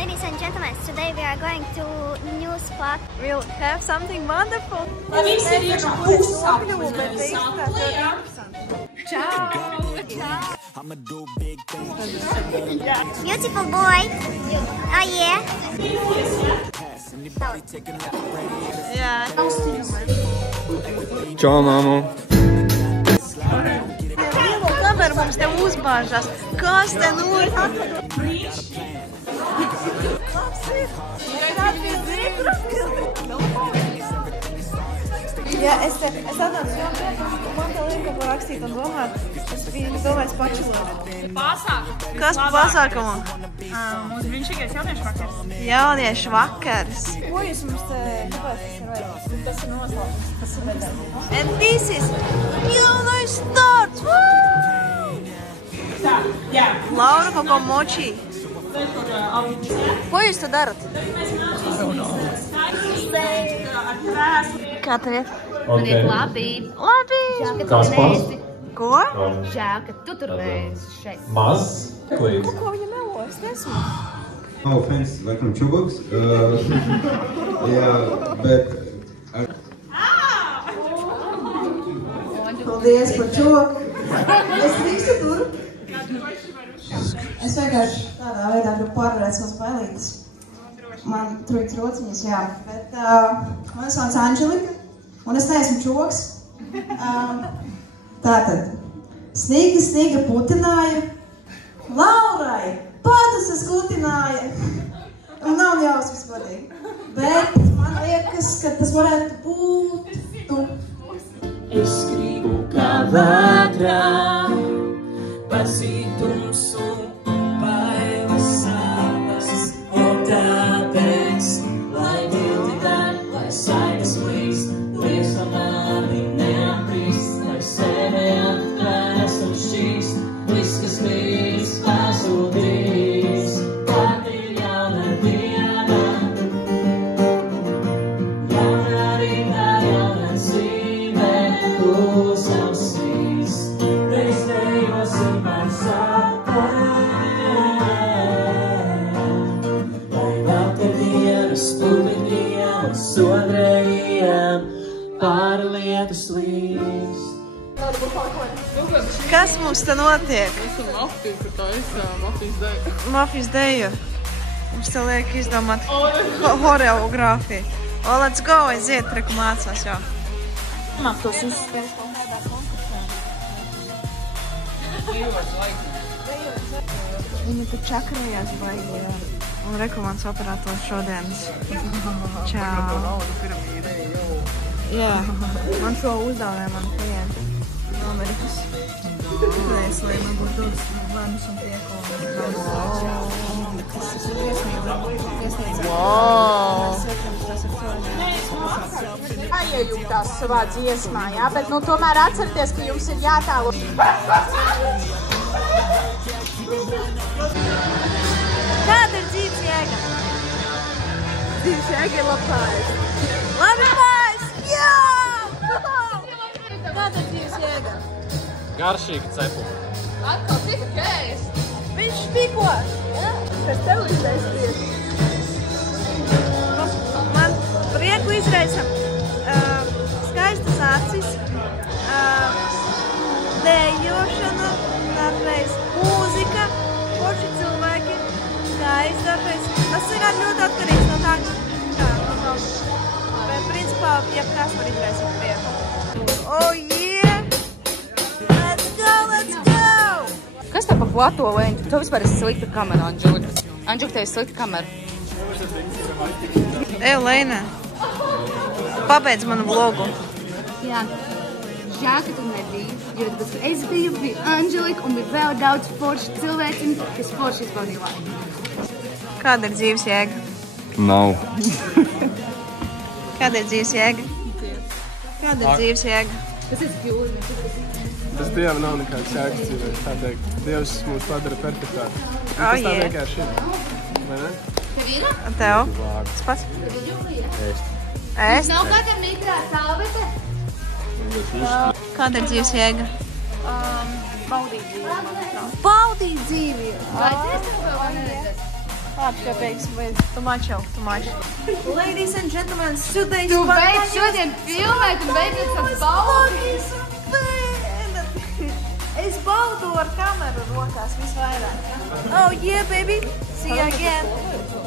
Ladies and gentlemen, today we are going to new spot. We'll have something wonderful. Beautiful boy. Oh yeah. Čau, māmu. Lielo kameru mums te uzbāžas. Kas te notiek? Jā, es atnācu jau man te lieka ko rakstīt un domāt. Es domāju, pačilot. Kas pa pasākumu? Mums brīnišķīgais jauniešu vakars. Jauniešu vakars. Ko jūs mums te, kāpēc tas ir vajag? Tas ir noslēgums, tas ir nedēļas. And this is jaunais starts! Tā, jā. Laura kaut ko močī. Ko jūs te darat? Kā tev iet? Man ir labi. Labi! Kāds pats? Ko? Žēl, ka tu tur neesi šeit. Maz? Klīdz. Ko viņa melo? Es nesmu. No offense, like from Chubbuks. Yeah, but... Paldies par čoku. Es drīkstu tur. Es vienkārši tādā veidā gribu pārvarēt savas bailītes. Man trūkst rociņas, jā. Bet man sauc Anželika, un es neesmu čoks. Tātad, sniga putināja, Laurai patasas kutināja. Un nav jausmas godīgi. Bet man liekas, ka tas varētu būt tu. Es gribu kā vētrā, pasītums un bailes sāpes, un tāpēc, lai dildi dar, lai saitas līst, lies un mani neaprīst, lai sevi atvērs un šķīst, viss, kas bijis pazudīs, pati jauna diena, jauna rītā, jauna dzīve, uzelsīs, reiz dejosim par sapēm, lai vakardienas putekļiem, sodrējiem, pārlietas līst. Kas mums te notiek? Esam mafiju, ka tā ir mafijas dēļ. Mafijas deju. Mums te liek izdomāt horeogrāfiju. O, let's go, aiziet, treku mācās jau. Man tos uzspēs kaut kādā Viņa te čakarējās baigi, jā. Un reku mans operators šodienas. Čau. Jā, man šo uzdāvināja man klienti. Amerikas. Reiz, lai man būtu dodas vanus un piekolu. Jāiejūtās savā dziesmā, jā, bet nu tomēr atcerieties, ka jums ir jātēlo. Kāda ir dzīves jēga? Dzīves jēga ir labklājība. Labi mājas! Jā! Kāda ir dzīves jēga? Garšīgi cepumi. Atkal tika kēs. Viņš špiko! Jā, pēc televīzijas tieši. Man prieku izraisa skaistas acis, dejošana, dažreiz mūzika, forši cilvēki, skaisti dažreiz. Tas ir ļoti atkarīgs no tā, kā pakalpas. Bet principā, ja kas var izraisīt prieku. Oh yeah! Let's go, let's go! Kas tev pa plato, Leņķi? Tu vispār esi slikta kamera, Anželika. Anželika, tev ir slikta kamera. Ej, Leina, pabeidz manu vlogu. Jā. Žēl, ka tu nebija, jo tas es biju Anželika un bija vēl daudz forši cilvēciņu, kas forši izbaudīja laiku. Kāda ir dzīves jēga? Nav. Kāda ir dzīves jēga? Kāda ir dzīves jēga? Tas ir jūri. Tas Dievam nav nekāds jēgas dzīvē, tā teikt. Dievs mūs padara perfektāki. Tas tā vienkārši ir. Vai ne? Tev ir? Tev? Tas pats? Ēst? Nav katram nitrā salvete? Kāda ir dzīves jēga? Baudīt dzīvi. Baudīt dzīvi! Vai dziesmu vēl vai neredzēt? Āršķirīgs, vai tu mačo. Ladies and gentlemen, today's Tu beidz šodien filmēt un beidz tas baudīs. Es baudu ar kameru rokās visvairāk. Oh yeah, baby. See you again.